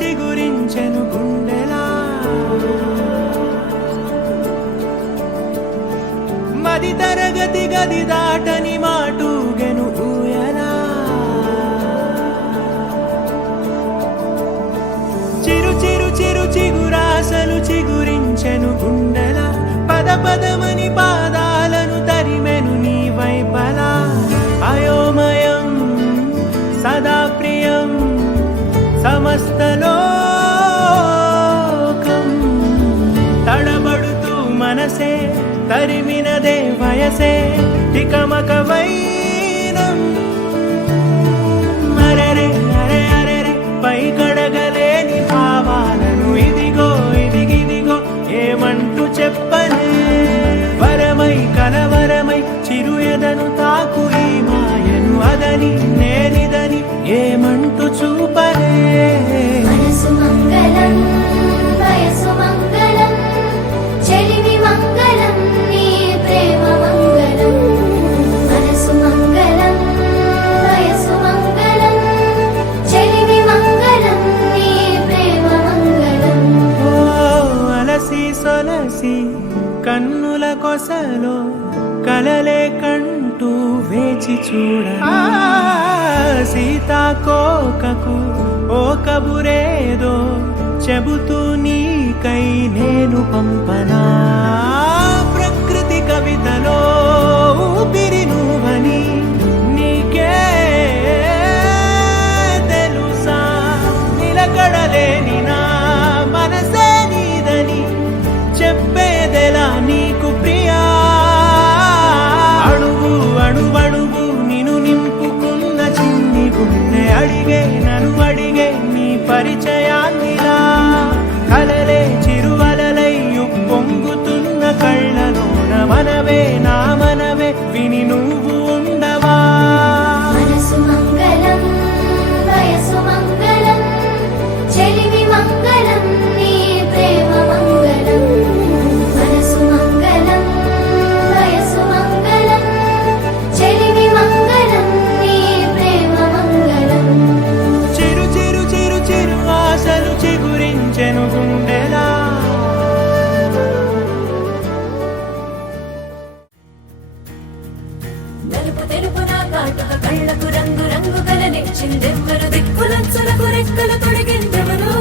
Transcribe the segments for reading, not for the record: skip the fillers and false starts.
చిగురించెను గుండెలా మది తరగతి గది దాటని మాటూగెను ఊయలా చిరు చిరు చిరు చిగురాసలు చిగురించెను గుండెలా పద పదమని పాదాలను తరిమెను నీ వైపలా అయోమయం సదా ప్రియం సమస్తలోకం తడబడుతూ మనసే తరిమినదే వయసే తికమక వైనం అరెరే అరే అరెరే పై కడగలేని భావాలను ఇదిగో ఇదిగిదిగో ఏమంటూ చెప్పనే వరమై కలవరమై చిరు ఎదను తాకు ఈ మాయను అదని నేనిదని ఏమంటూ చూపనే మనసు మంగళం వయసు మంగళం చెలిమి మంగళం నీ ప్రేమ మంగళం మనసు మంగళం వయసు మంగళం చెలిమి మంగళం నీ ప్రేమ మంగళం ఓ అలసి సొలసి కన్నుల కొసలో కలలే కంటూ వేచి చూడ సీతాకోకకు ఓ కబురేదో చెబుతూ నీకై నేను పంపనా ప్రకృతి కవితలో ఊపిరి నువ్వని నీకే తెలుసా నిలకడలేని నా మనసే నీదని చెప్పేదెలా నీకు ప్రియా అడుగు అడుగడుగు నిన్ను నింపుకున్న చిన్ని గుండె అడిగే నన్ను అడిగే నీ పరిచయాన్నిలా కలలే చిరువలలై పొంగుతున్న కళ్ళలోన మనవే నా మనవే విని నువ్వు ఉండవా మనసు మంగళం వయసు మంగళం చెలిమి మంగళం నీ ప్రేమ మంగళం మనసు మంగళం వయసు మంగళం చెలిమి మంగళం నీ ప్రేమ మంగళం చిరు చిరు చిరు చిరు ఆశలు చిగురించెను గుండెలా నలుపు తెలుపున కాటుక కళ్ళకు రంగు రంగు కలనిచ్చిందెవ్వరు దిక్కులంచులకు రెక్కలు తొడిగిందెవరు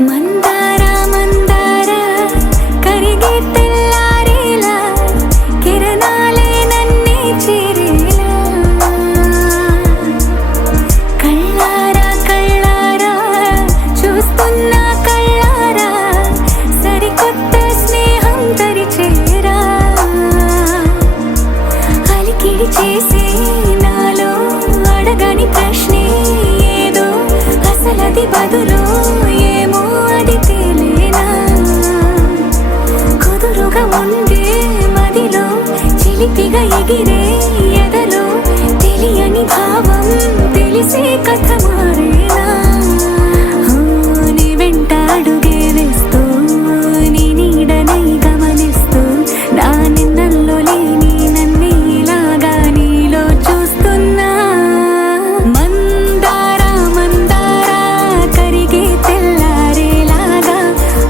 మందార మందార కరిగే తెల్లారేలా కిరణాలే నన్నే చేరేలా కళ్ళారా కళ్ళారా చూస్తున్నా కళ్ళారా సరికొత్త స్నేహం తరిచేరా అలికిడి చేసే నాలో అడగని ప్రశ్నే ఏదో అసలది బదులు ఏమో అది తేలేనా కుదురుగా ఉండే మదిలో చిలిపిగా ఎగిరే ఎదలో తెలియని భావం తెలిసే కథ మారేనా నీ వెంట అడుగే వేస్తూ నీ నీడనై గమనిస్తూ నా నిన్నల్లో లేని నన్నే ఇలాగా నీలో చూస్తున్నా మందార మందార కరిగే తెల్లారేలాగా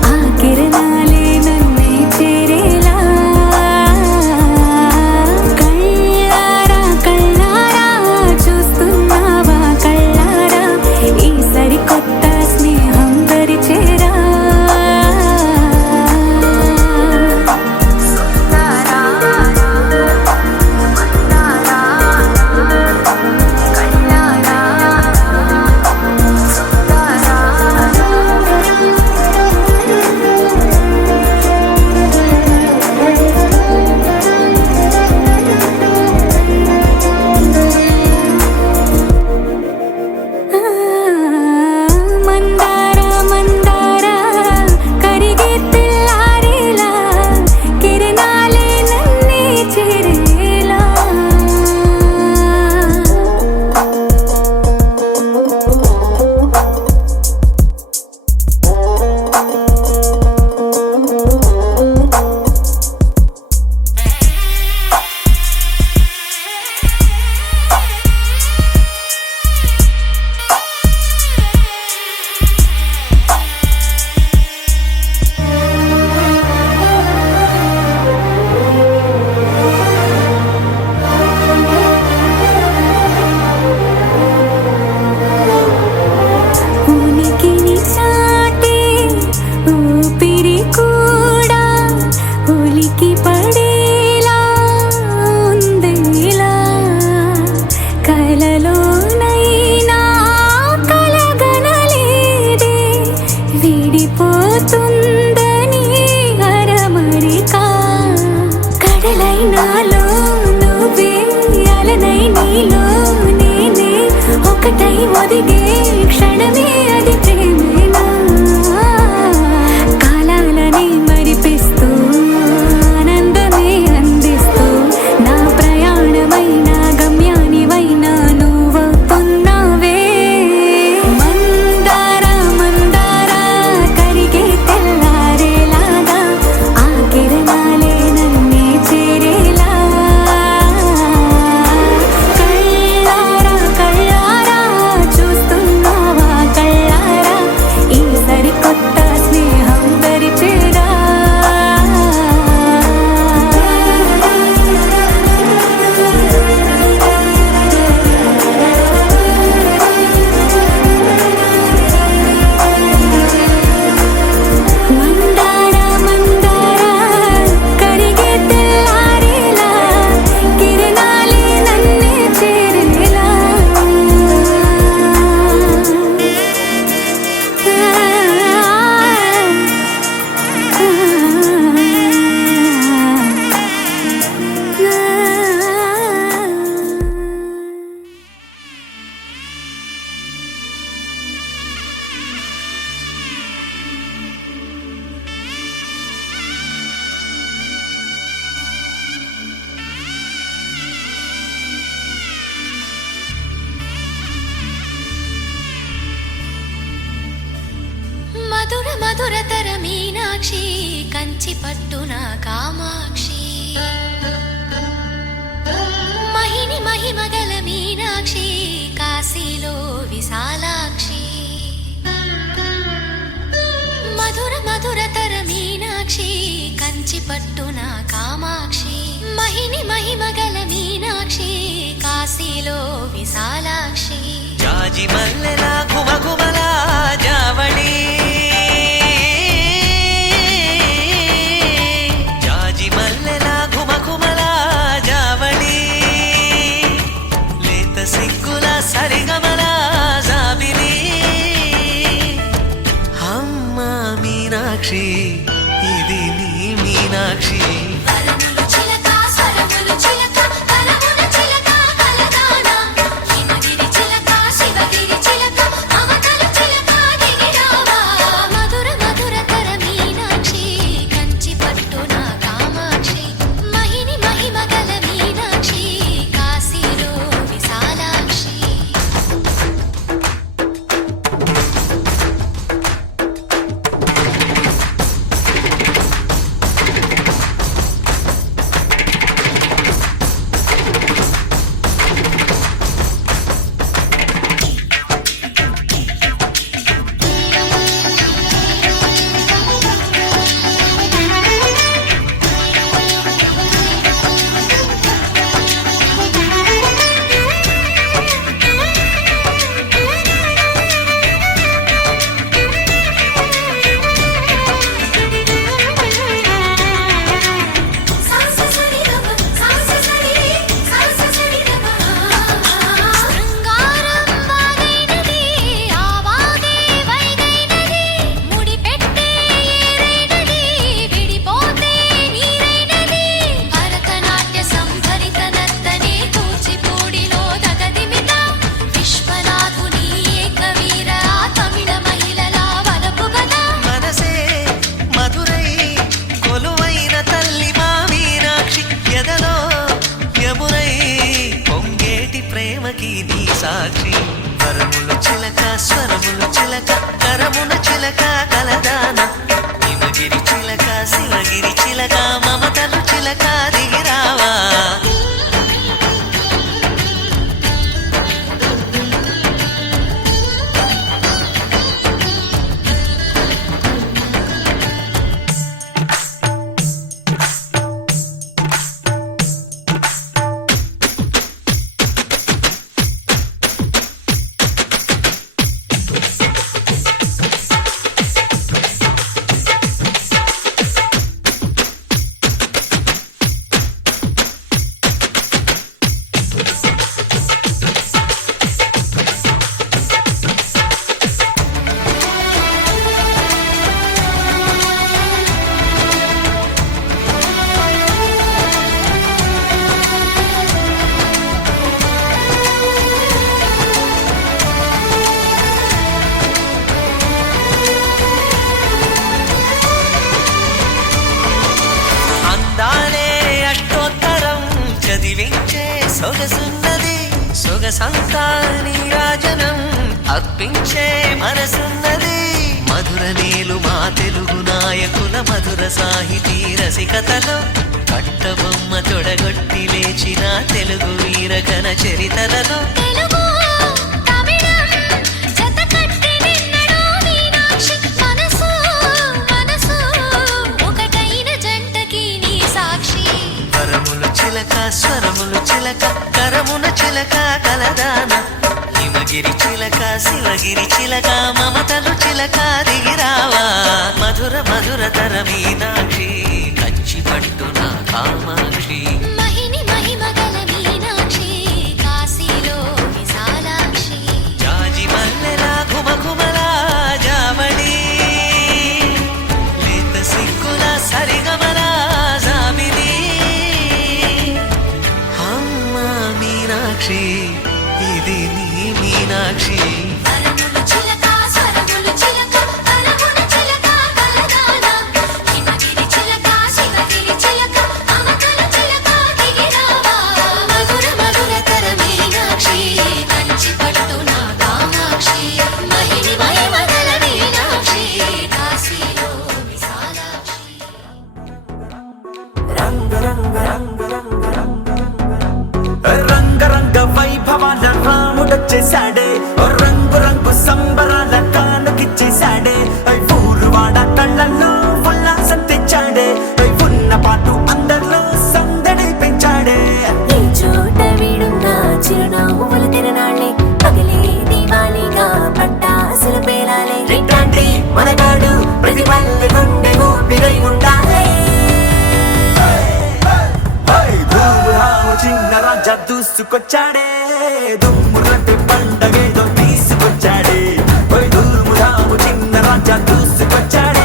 ఆ కిరణాలే నన్నే చేరేలా కళ్ళారా కళ్ళారా చూస్తున్నావా కళ్ళారా ఈ సరికొత్త స్నేహం పరిచేరా మందార మందార కరిగే తెల్లారేలా కిరణాలే నన్నే చేరేలా ఉనికిని చాటే ఊపిరి కూడా ఉలికి పడేలా ఉందేలా కలలోనైనా కలగనలేదే విడిపోతుందని అరమరిక కడలై నాలో నువ్వే అలనై నీలో నేనే ఒకటై ఒదిగే క్షణమే అది ప్రేమేనా కాలాలని మరిపిస్తూ ఆనందమే అందిస్తూ నా ప్రయాణమైన గమ్యానివైనా నువ్వవుతున్నావే మందార మందార కరిగే తెల్లారేలాగా ఆ కిరణాలే నన్నే చేరేలా కళ్ళారా కళ్ళారా చూస్తున్నావా కళ్ళారా ఈ సరికొత్త స్నేహం పరిచేరా మందార మందార కరిగే తెల్లారేలా కిరణాలే నన్నే చేరేలా మధుర మధురతర మీనాక్షి కంచి పట్టున కామాక్షి మహిని మహిమగల మీనాక్షి కాశీలో విశాలాక్షి మధుర మధురతర మీనాక్షి కంచి పట్టున కామాక్షి మహిని మహిమగల మీనాక్షి కాశీలో విశాలాక్షి జాజి మల్లెల ఘుమఘుమల జావళి మీనాక్షి ఇది నీ మీనాక్షి వరములు చిలక స్వరములు చిలక కలమున చిలక కలదానా హిమగిరి చిలక శివగిరి చిలక మమతలు చిలక దిగిరావా మధుర మధుర తర మీనాక్షి కంచి పట్టున కామాక్షి మహిని మహిమగల మీనాక్షి కాశీలో విశాలాక్షి శృంగారం వాగైనది ఆవాగే వైగైనది ముడిపెట్టే ఏరైనది విడిపోతే నీరైనది భరతనాట్య సంభరిత నర్తనే కూచిపూడిలో దగదిమిత విశ్వనాథుని ఏకవీర తమిళ మహిళల వలపు గద మనసే మధురై కొలువైన తల్లి మా మీనాక్షి ఎదలో యమునై పొంగేటి ప్రేమకి నీ సాక్షి వరములు చిలక స్వరములు చిలక కరమున చిలక కలదాన హిమగిరి చిలక శివగిరి చిలక మమతలు చిలక దిగిరావా అందాలే అష్టోత్తరం చదివించే సొగసున్నది సొగసంతా నీరాజనం అర్పించే మనసున్నది మధుర నీలు మా తెలుగు నాయకుల మధుర సాహితీ రసికతలో కట్టబొమ్మ తొడగొట్టి లేచిన తెలుగు వీరగణ చరితలలో తెలుగు తమిళం జతకట్టి నిన్నడో మీనాక్షి మనసు మనసు ఒకటైన జంటకి నీ సాక్షి వరములు చిలక స్వరములు చిలక కరమున చిలక కలదాన హిమగిరి చిలక శివగిరి చిలక మమతలు చిలక దిగిరావా మధుర మధుర తర మీనాక్షి కంచి పట్టున కామాక్షి మహిని మహిమగల మీనాక్షి కాశీలో విశాలాక్షి జాజి మల్లెల ఘుమఘుమల జావళి లేత సిగ్గుల సరిగమల జాబిలి అమ్మ మీనాక్షి ఇది నీ మీనాక్షి వరములు చిలక స్వరములు చిలక కలమున చిలక కలదాన హిమగిరి చిలక శివగిరి చిలక మమతలు చిలక దిగిరావా మధుర మధుర తర మీనాక్షి కంచి పట్టున కామాక్షి మహిని మహిమగల మీనాక్షి కాశీలో విశాలాక్షి రంగ రంగ వైభవాల రాముడొచ్చేసాడే ఓ రంగు రంగు సంబరాల కానుకిచ్చేసాడే ఊరు వాడ కళ్ళల్లో ఉల్లాసం తెచ్చాడే ఉన్న పాటు అందరిలో సందడి పెంచాడే ఈ చోట వీడున్న చిరునవ్వులు తిరణాళ్ళే పగిలే దీవాళిగా పట్టాసులు పేలాలే రిట్టాంటి మనగాడు ప్రతి పల్లె గుండె ఊపిరై ఉండాలే చిన్న రాజా దూసుకొచ్చాడే దుమ్ములంటే పండగేదో తీసుకొచ్చాడే దుమ్ము చిన్న రాజా దూసుకొచ్చాడే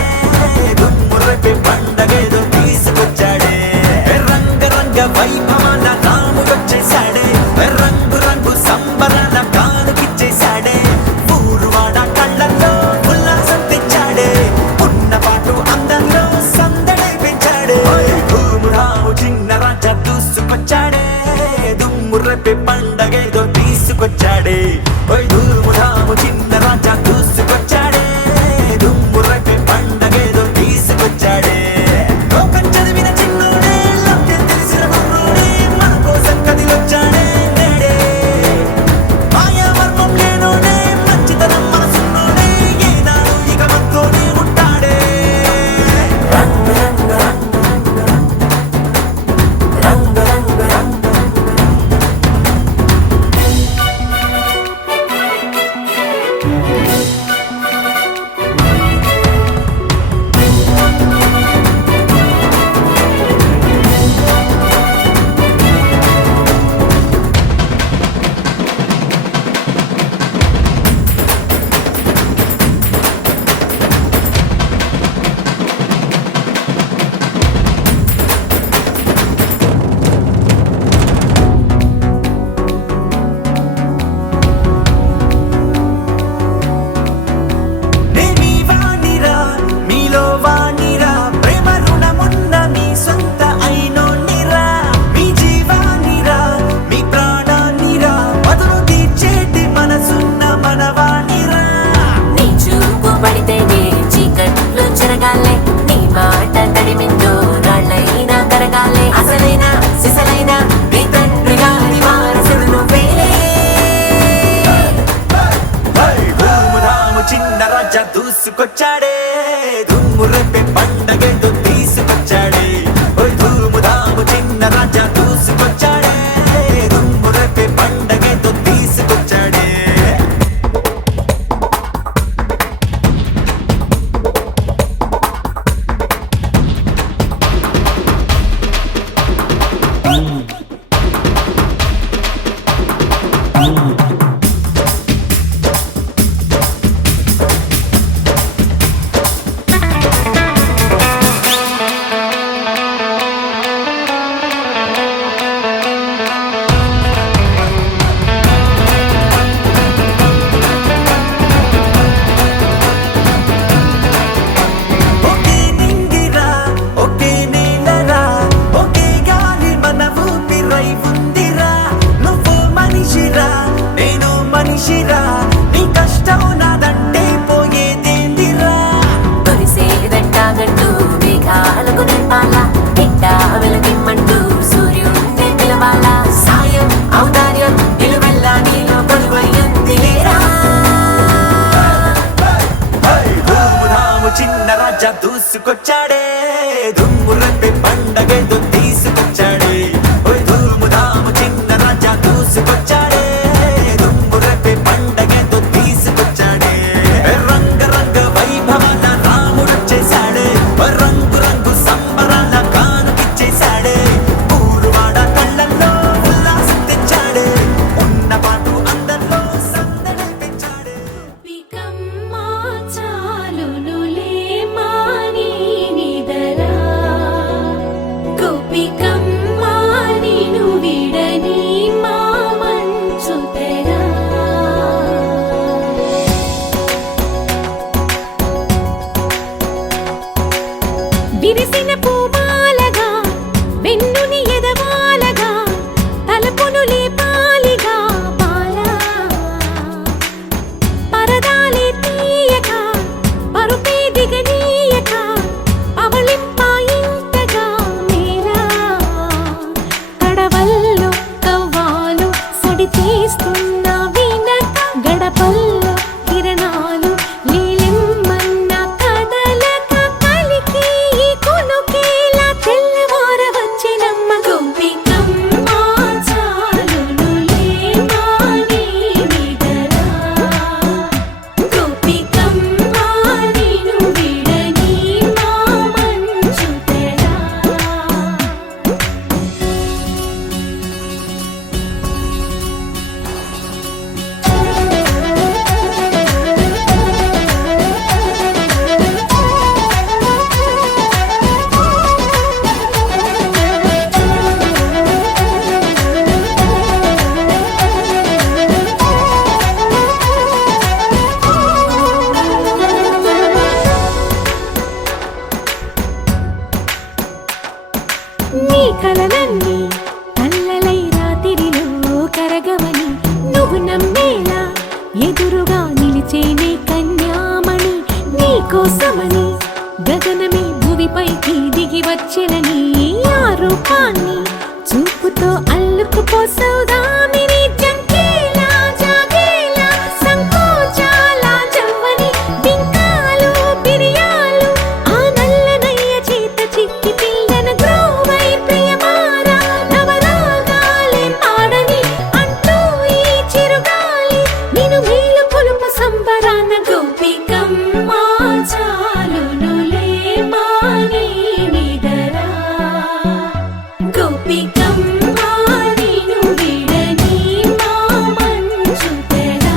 దుమ్ము రేపే పండగేదో తీసుకొచ్చాడే ఓయ్ ధూము ధాము చిన్న రాజా దూసుకొచ్చాడే దుమ్ము రేపే పండగేదో తీసుకొచ్చాడే ఒకే నింగిరా ఒకే నేలరా ఒకే గాలి మన ఊపిరై ఉందిరా నువ్వు మనిషిరా నేను మనిషిరా నీ కష్టం నాదంటే పోయేదేందిరా తొలిసేదంటాగంటూ మేఘాలకు నింపాల ఎండ వెలగిమ్మంటూ సూర్యుడిని పిలవాల సాయం ఔదార్యం నిలువెల్లా నీలో కొలువయ్యింది లేరా ధూము ధాము చిన్న రాజా దూసుకొచ్చాడే దుమ్ము రేపే పండగేదో తీసుకొచ్చాడే ఓయ్ ధూము ధాము చిన్న రాజా దూసుకొచ్చాడే దుమ్ము రేపే పండగేదో తీసుకొచ్చాడే రంగ రంగ వైభవాల రాముడొచ్చేశాడే రంగు రంగు సంబరాల కానుకిచ్చేశాడే ఊరువాడ కళ్ళల్లో ఉల్లాసం తెచ్చాడే ఉన్న పాటు అందరిలో సందడి పెంచాడే పికమ్మా చాలునులే మాని నిదరా గోపికమ్మా నిను విడని మా మంచు తెరా విరిసిన పూమాలగా వెన్నుని ఎదవాలగా తలపును లేపాలిగా బాలా పరదాలే తీయక పరుపే దిగనీయక పవళింపాయింతగా మేరా కడవల్లో కవ్వాలు సడి చేస్తున్న వీణక గడపల్లో కిరణాలు లీలిమ్మన్న కదలక కలికి ఈ కొనుకేలా తెల్లవార వచ్చినమ్మ గోపికమ్మ చాలునులే మాని నిదరా గోపికమ్మ నిను విడని మా మంచు తెరా నీ కలలన్నీ కల్లలై రాత్రిలో కరగవని నువ్వు నమ్మేలా ఎదురుగా నిలిచేనే కన్యామణి నీ కోసమని గగనమే భువిపైకి దిగి వచ్చెనని ఆ రూపాన్ని చూపుతో అల్లుకుపోసౌదామిని జంకేలా జాగేలా సంకోచాల జవ్వని బింకాలు బిరియాలు ఆ నల్లనయ్య చేత చిక్కి పిల్లన గ్రోవై ప్రియమారా నవరాగాలే పాడని అంటూ ఈ చిరుగాలి నిన్ను మేలు కొలుపు సంబరాన గోపికమ్మ చాలునులే మాని నిదరా గోపికమ్మ నిను విడని మా మంచు తెరా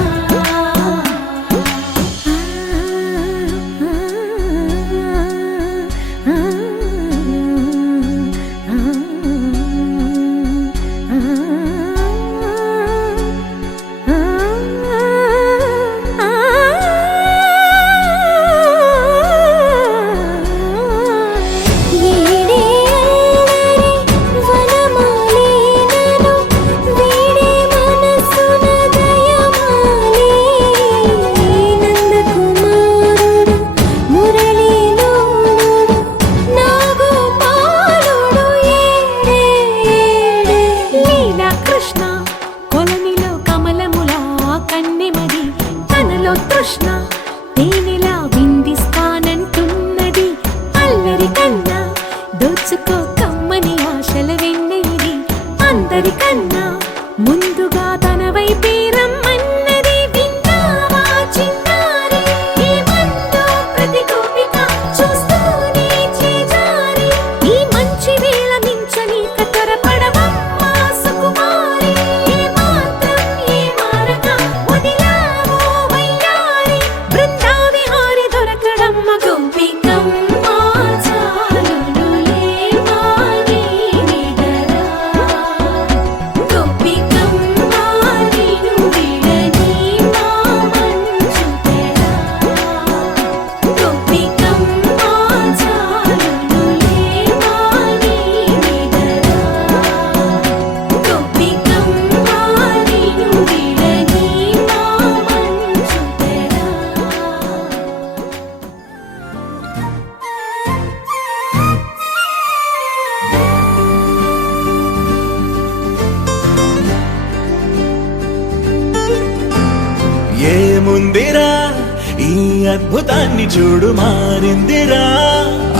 అద్భుతాన్ని చూడు మారిందిరా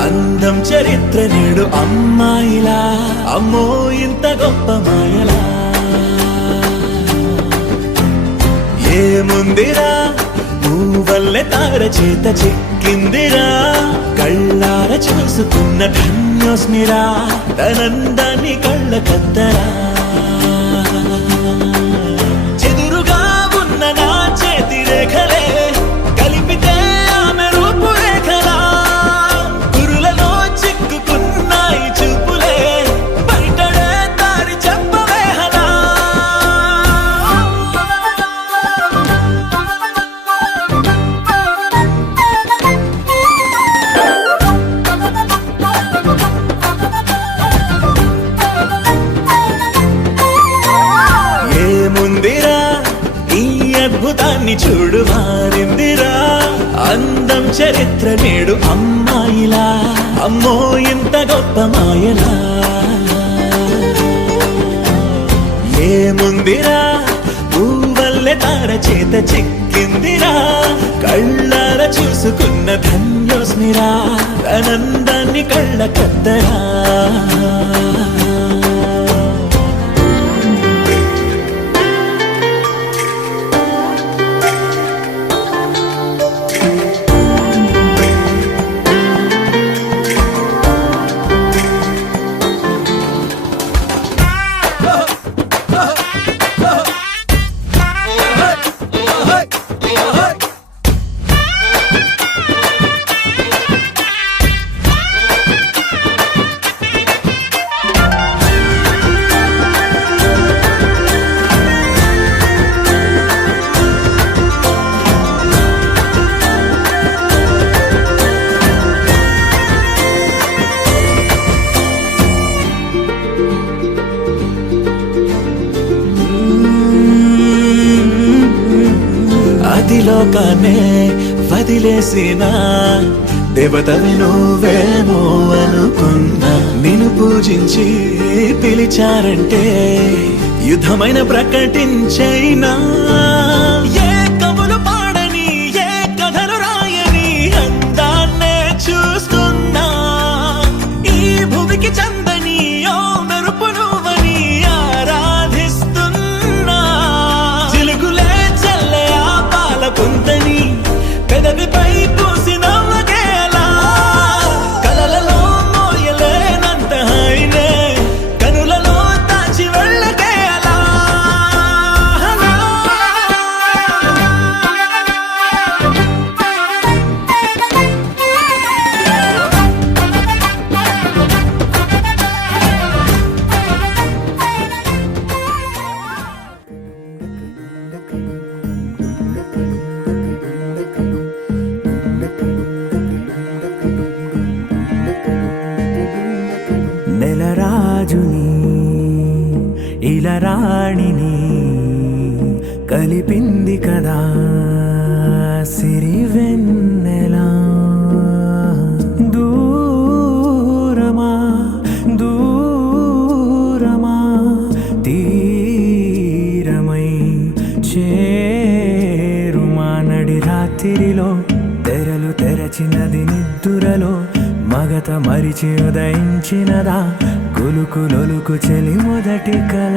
అందం చరిత్ర నేడు అమ్మాయిలా అమ్మో ఇంత గొప్ప మాయలా ఏముందిరా నువ్వల్లే తార చేత చిక్కిందిరా కళ్ళార చూసుకున్న ధన్యోస్మిరా తనందాన్ని కళ్ళ కద్దరా చెదురుగా ఉన్న నా చేతి రేఖలే కలిపితే ఆమె రూపురేఖలా గురులలో చిక్కుకున్నాయి చూపులే బయటడే దారి చెప్పవేహలా ఏముందిరా ఈ అద్భుతాన్ని చూడు మారిందిరా అందం చరిత్ర నేడు అమ్మాయిలా అమ్మో ఇంత గొప్ప మాయలా ఏముందిరా పువ్వల్లె తార చేత చిక్కిందిరా కళ్ళార చూసుకున్న ధన్యోస్మిరా ఆనందాన్ని కళ్ళ కద్దరా అదిలోకానే వదిలేసిన దేవతవి నువ్వేమో అనుకున్నా నిన్ను పూజించి పిలిచారంటే యుద్ధమైన ప్రకటించైనా ఏ కవులు పాడని ఏ కథలు రాయని అందాన్నే చూస్తున్నా ఈ భూమికి చందని ఓ మెరుపు నువ్వని ఆరాధిస్తున్నా చిలుగులే చల్లే ఆ పాల పుంతని పెదవిపై పూసి నవ్వకేలా కలలలో మోయలేనంత హాయినే కనులలో దాచి వెళ్ళకేలా నెలరాజుని ఇలరాణిని కలిపింది కదా సిరివెన్నెలా దూరమా దూరమా తీరమై చేరుమా నడి రాత్రిలో తెరలు తెరచినది నిద్దురలో మగత మరిచి ఉదయించినదా కులుకులొలుకు చెలి మొదటి కళ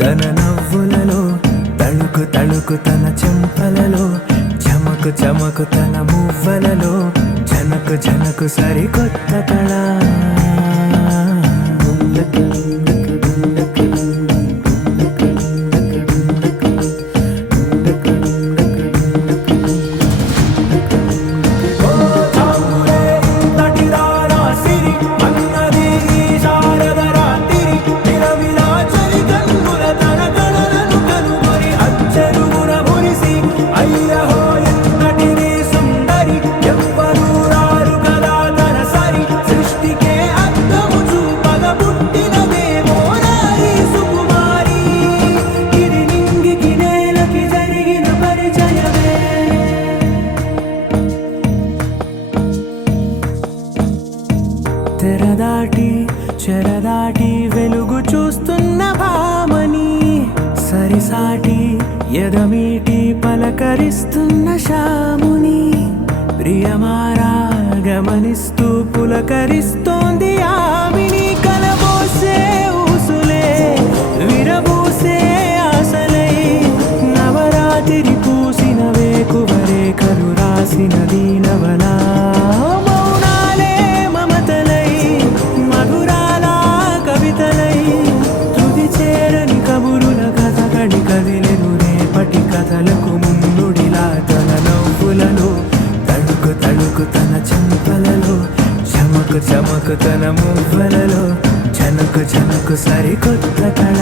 తన నవ్వులలో తళుకు తళుకు తన చెంపలలో చమకు చమకు తన మువ్వలలో జనకు జనకు సరికొత్త కళ తెరదాటి చెరదాటి వెలుగు చూస్తున్న భామని సరిసాటి ఎదమీటి పలకరిస్తున్న శాముని ప్రియమారా గమనిస్తూ పులకరిస్తోంది ఆవిని కలబోసే ఊసులే విరబూసే ఆశలై నవరాత్రి పూసిన వేకువరేఖలు రాసిన దీనవలా మౌనాలే మమతలై మధురాల కవితలై తుది చేరని కబురుల కథకడి కదిలెను రేపటి కథలకు ముందుడిలా తన నవ్వులలో తడుకు తడుకు తన చెంపలలో చమకు చమకు తన మువ్వలలో చనకు చనకు సరికొత్త కళ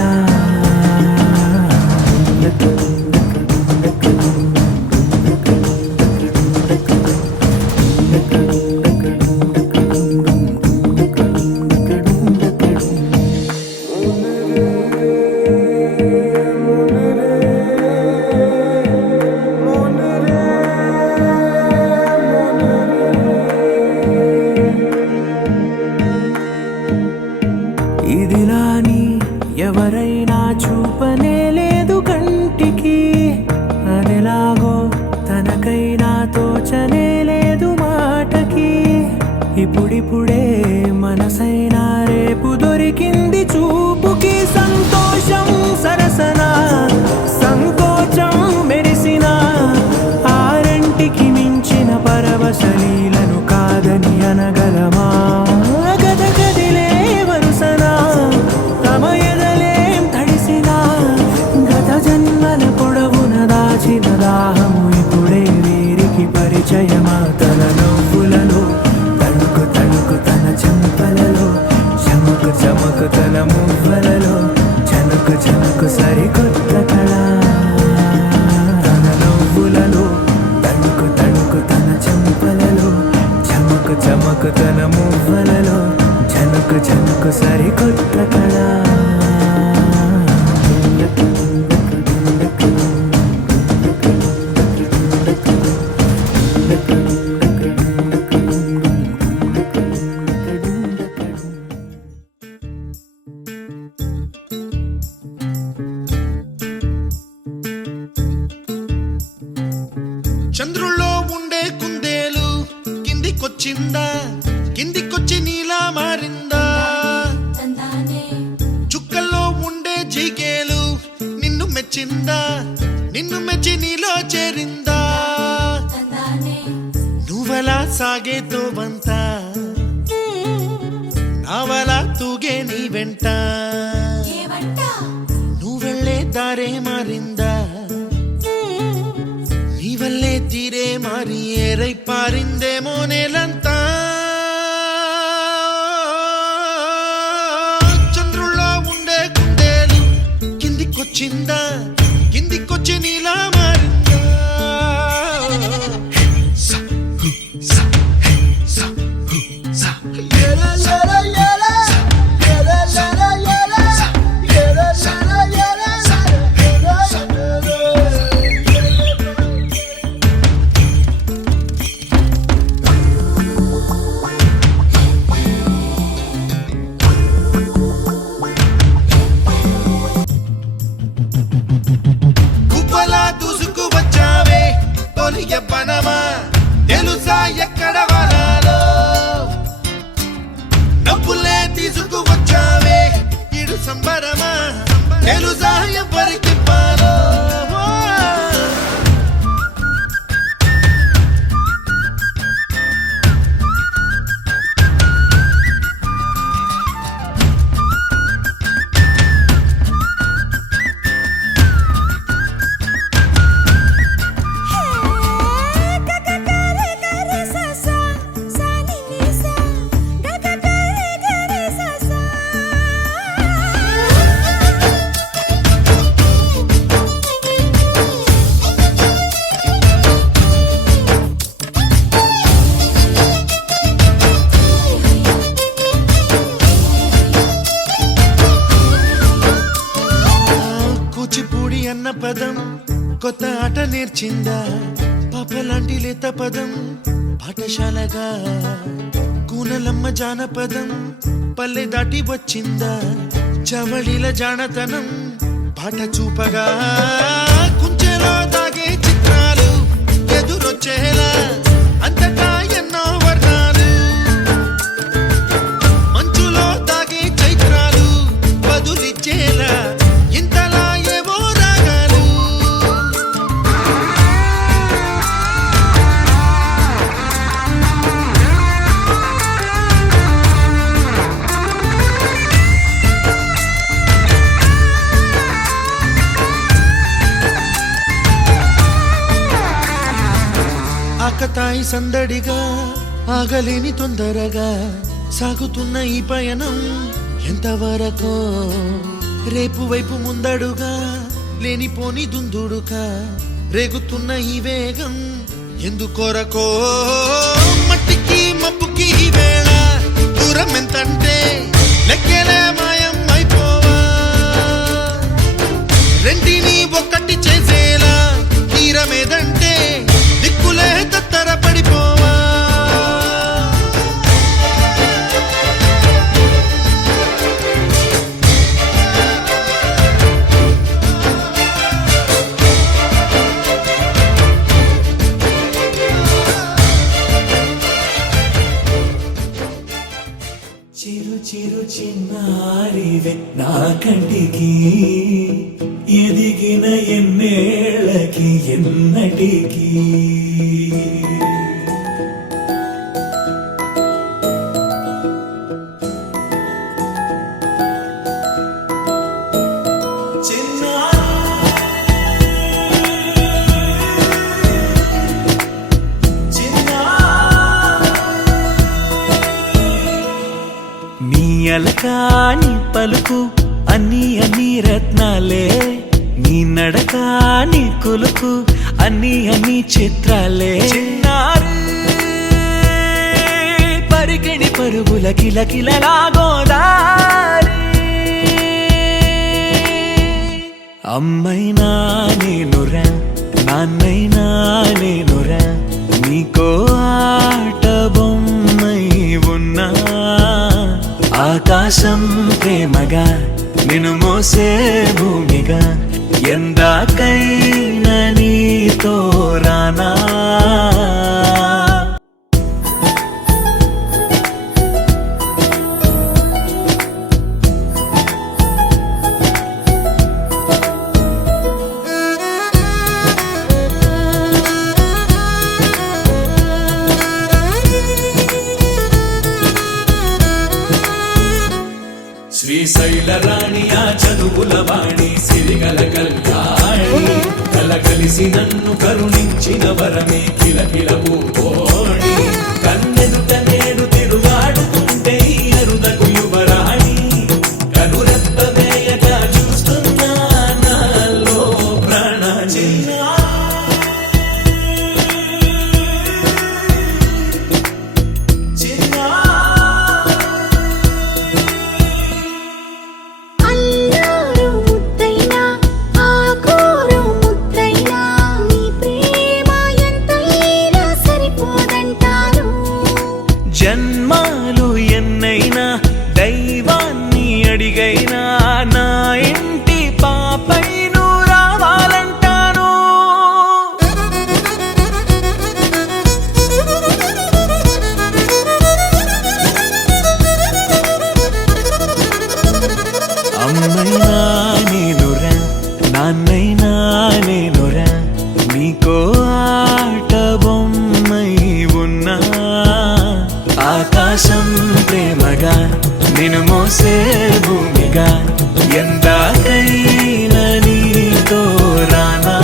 ఇదిలాని ఎవరైనా చూపనే లేదు కంటికి అదెలాగో తనకైనా తోచనే లేదు మాటకి ఇప్పుడిప్పుడే మనసైనా రేపు దొరికింది చూపుకి సంతోషం సరసన సంకోచం మెరిసిన ఆరంటికి మించిన పరవశలీలను కాదని అనగలమా గద గదిలే వరుసన తమ ఎదలేం తడిసినా గత జన్మల పొడవున దాచిన దాహము ఇప్పుడే వీరికి పరిచయమా తన నవ్వులలో తణుకు తణుకు తన చెంపలలో చమకు చమకు తన మువ్వలలో చనుకు చనుకు సరికొత్త కళ తన నవ్వులలో తణుకు తణుకు తన చెంపలలో చమకు చమకు తన మువ్వలలో చనుకు చనుకు సరికొత్త కళ చంద్రుల్లో ఉండే కుందేలు కిందికొచ్చిందా కిందికొచ్చి నీలా మారిందా చుక్కల్లో ఉండే జీకేలు నిన్ను మెచ్చిందా నిన్ను మెచ్చి నీలో చేరిందా నువ్వలా సాగే తోవంత నావలా తూగే నీ వెంట నువ్వెళ్ళే దారే మారిందా నీవల్లే తీరే మారి ఏరై పారిందేమో నేలంతా చంద్రుల్లో ఉండే కుందేలు కిందికొచ్చిందా కిందికొచ్చి నీలా మారిందా స, హు, స, హే, స, హు, స. ఏల, ఏల, ఏల. ఏల, ఏల, ఏల. ఏల, ఏల, ఏల. కుప్పలా దూసుకు వచ్చావే తొలి యవ్వనమా తెలుసా ఎక్కడ వరాలో డబ్బులే తీసుకు వచ్చావే ఇడు సంబరమా తెలుసా ఎవరికి పాలో కూచిపూడి అన్న పదం కొత్త ఆట నేర్చిందా పాపలాంటి లేత పదం పాఠశాలగా కూనలమ్మ జానపదం పల్లె దాటి వచ్చిందా చవళిల జానతనం పాట చూపగా కుంచెలో దాగే పంచేలా అంతటా ఎన్నో వర్ణాలు మంచులో తాగే చైత్రాలు బదులిచ్చేలా ఇంతలా ఏవో రాగాలు ఆకతాయి సందడిగా ఆగలేని తొందరగా సాగుతున్న ఈ పయనం ఎంతవరకో రేపు వైపు ముందడుగా లేనిపోని దుందుడుగా రేగుతున్న ఈ వేగం ఎందుకొరకో మట్టికి మప్పుకి ఈ వేళ దూరం ఎంతంటే లెక్కలే మాయం అయిపోవా రెంటిని ఒక్కటి చేసేలా తీరమేదంటే దిక్కులే తత్తర పడిపోవా చిరు చిరు చిన్నారివే నా కంటికి ఎదిగిన ఎన్నేళ్ళకి ఎన్నటికి నీ అలకాని పలుకు అన్ని అన్ని రత్నాలే నీ నడకాని కులుకు అన్ని అన్ని చిత్రాలే చిన్నారు పరికిణి పరుగుల కిలకిలలాగోదారి అమ్మైనా నేనురా నాన్నైనా నేనురా నీకో ఆట బొమ్మై ఉన్నా ఆకాశం ప్రేమగా నిన్ను మోసే భూమిగా ఎందాకైనా నీతో రానా శ్రీశైల రాణి ఆ చదువుల వాణి సిరిగల కళ్యాణి కలగలిసి నన్ను కరుణించిన వరమే కిలకిల పూకోణి కన్నెదుట నేడు తిరుగాడుతుంటే ఈ అరుదకు యువరాణి కనురెప్ప వేయగా చూస్తున్నా నాలో ప్రాణ చిన్నా అల్లారు ముద్దైనా ఆకోరు ముద్దైనా నీ ప్రేమ ఎంతైనా సరిపోదంటారు జన్మాలు ఎన్నైనా దైవాన్ని అడిగైనా నా ఇంటి పాపై నువ్వు రావాలంటాను అమ్మైనా నేనురా నాన్నైనా నేనురా నీకో ఆట బొమ్మై ఉన్నా ఆకాశం ప్రేమగా నిన్ను మోసే భూమిగా ఎందాకైనా నీతో రానా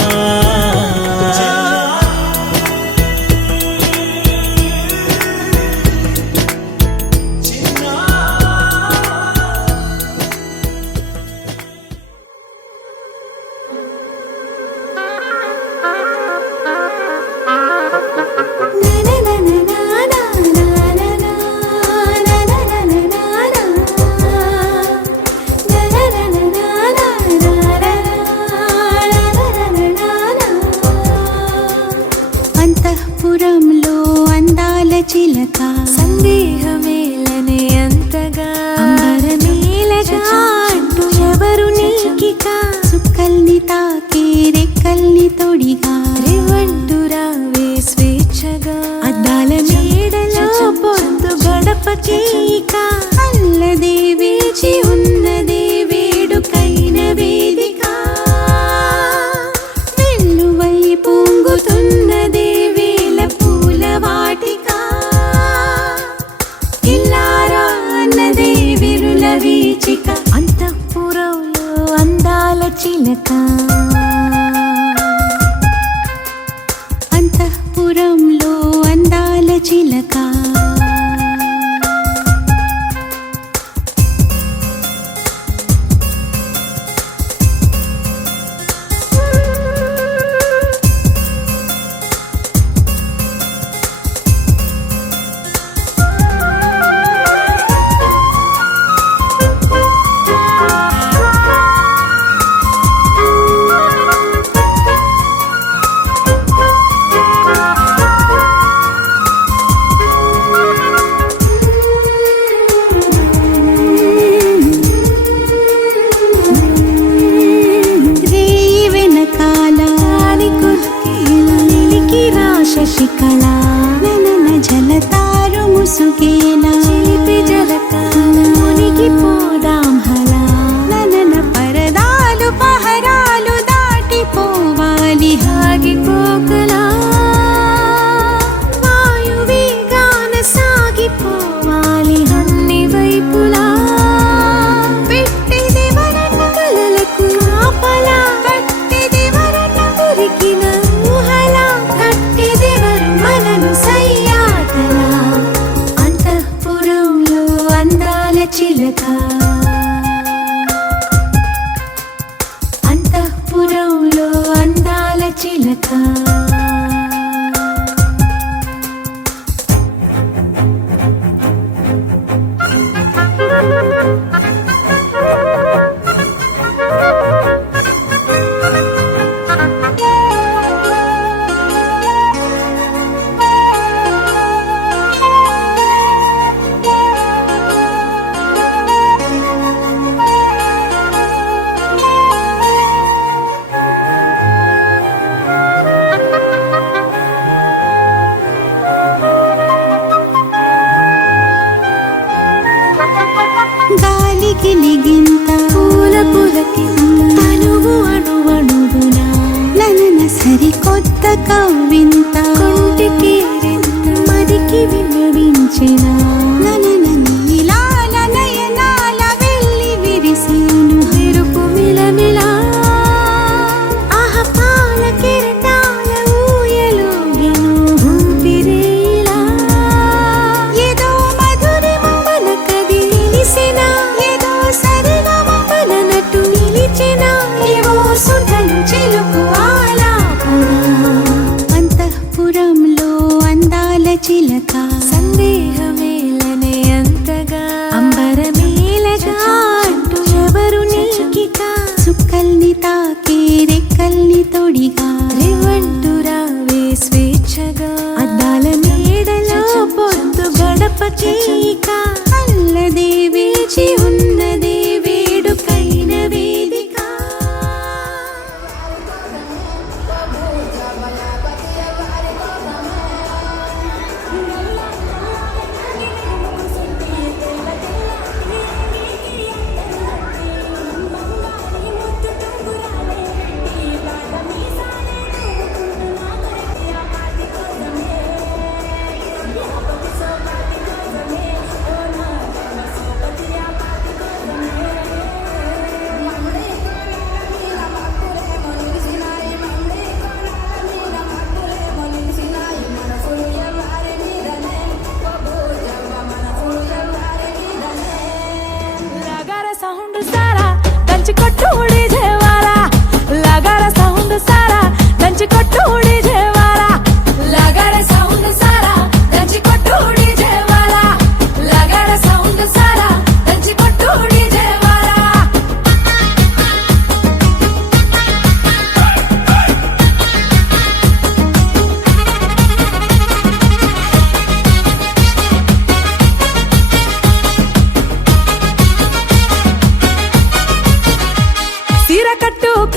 నా గడపకేక అల్లదే వేచి ఉన్నదే వేడుకైన వేదిక వెల్లువై పొంగుతున్నదే వేల పూల వాటిక ఇల్లారా అన్నదే విరుల వీచిక అంతఃపురంలో అందాల చిలక అంతఃపురంలో అందాల చిలక శశికళ ననన జలతారు ముసుగేల చిలిపి జలకాల మునిగి పోదాం హలా ననన పరదాలు పహరాలు దాటిపోవాలి హాగి కోకలా వాయువేగాన సాగిపోవాలి అన్ని వైపులా పెట్టిది వరణ కలలకు ఆపలా కట్టిది వరణ కొరికిన ఊహలా కట్టిది మనను సయ్యాటలా అంతఃపురంలో అందాల చిలక అంతఃపురంలో అందాల చిలక గాలికి లిగింత పూల పులకింత తనువు అణువణువునా ననన సరికొత్త కవ్వింత కొంటికి మదికి వినవించిన ననన నీలాల నయనాల వెళ్ళి విరిసేను మెరుపు మిలమిలా ఆహ పాల కెరటాల ఊయలోగెను ఊపిరేలా ఏదో మధురిమ మనకది తెలిసిన ఏదో సరిగమ మననట్టు నిలిచిన ఏవో సుధలు చిలుకు ఆలాపన అంతఃపురంలో అందాల చిలక సందేహమేలనే అంతగా అంబరమేలగా అంటూ ఎవరు నీకిక సుక్కల్ని తాకే రెక్కల్ని తొడిగా రేవంటు రావే స్వేచ్ఛగా అద్దాల మేడలో పొద్దు గడపకేక అల్లదే వేచి ఉన్నదే వేడుకైన వేదిక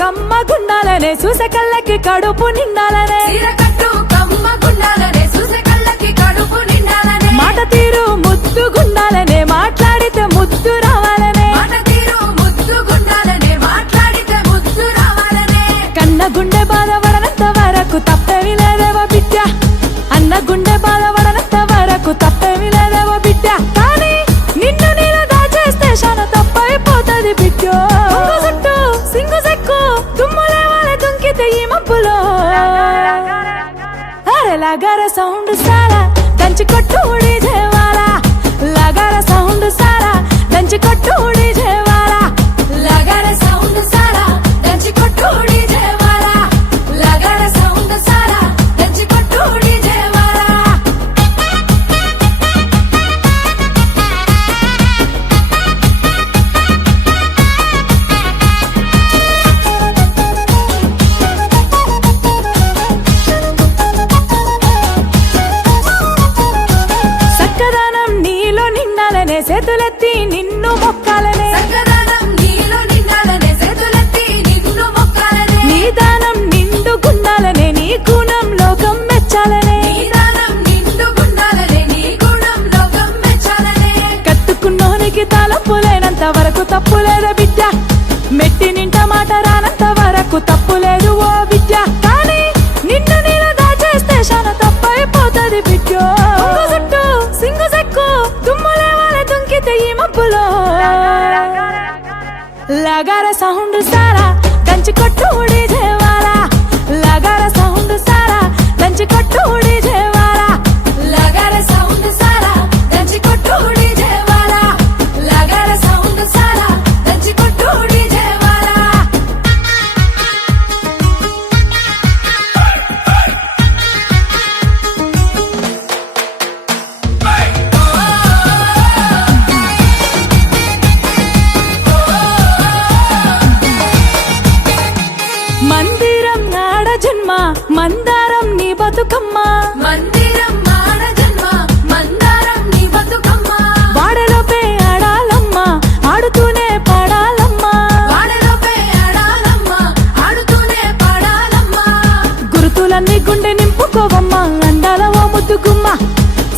కమ్మగుండాలనే చూసే కళ్ళకి కడుపు నిండాలనే కట్టు కమ్మ గుండాలనే చూసే కళ్ళకి కడుపు నిండాలనే మాట తీరు ముద్దు సౌండ్ సారా దంచి కొట్టు డీజే వాలా లగార సౌండ్ సారా దంచి కొట్టు డీజే వాలా లగార సౌండ్ సారా దంచి కొట్టు డీజే వాలా లగార సౌండ్ సారా దంచి కొట్టు డీజే వాలా సక్కదనం నీలో నిండాలనే చేతులెత్తి నిన్ను మొక్కాలనే సకదనం నీలో నిండాలనే చేతులెత్తి నిన్ను మొక్కాలనే నీ దానం నిండుగుండాలనే నీ గుణం లోకం మెచ్చాలనే నీదానం నిండుగుండాలనే నీ గుణం లోకం మెచ్చాలనే కత్తుకున్నోనికి తలపులేనంత వరకు తప్పులేదు బిడ్డ మెట్టి నింట మాట రానంత వరకు తప్పులేదు ఓ బిడ్డ కానీ నిన్ను నేను దాచేస్తే శాన తప్పైపోతుంది బిడ్డో చుట్టూ సింగు సెక్కు దుమ్ములే వాళ్ళ దుంకితే ఈ మబ్బులో లగార సౌండ్ సారా దంచి కొట్టు డీజే వాలా లగార సౌండ్ సారా దంచి కొట్టు డీజే వాలా లగార సౌండ్ సారా దంచి కొట్టు డీజే వాలా లగార సౌండ్ సారా దంచి కొట్టు డీజే వాలా మందిరం నాడ జన్మ మందారం నీ బతుకమ్మ మందిరం మాడ జన్మ మందారం నీ బతుకమ్మ వాడలోపే ఆడాలమ్మ ఆడుతూనే పాడాలమ్మ వాడలోపే ఆడాలమ్మ ఆడుతూనే పాడాలమ్మ గురుతులన్నీ గుండె నింపుకోవమ్మ అందాల ఓ ముద్దుగుమ్మ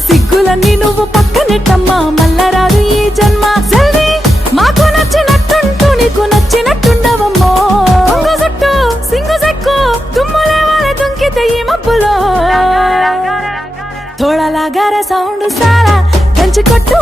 సిగ్గులన్నీ నువ్వు పక్కనెట్టమ్మ మల్లరాదు ఈ జన్మ సెల్వి మాకు నచ్చినట్టుంటూ నీకు నచ్చినట్టుండవమ్మో కొంగు చుట్టూ సింగు సెక్కు దుమ్ములే వాళ్ళ దుంకితే ఈ మబ్బులో తోడ లగార సౌండ్ సారా దంచి కొట్టు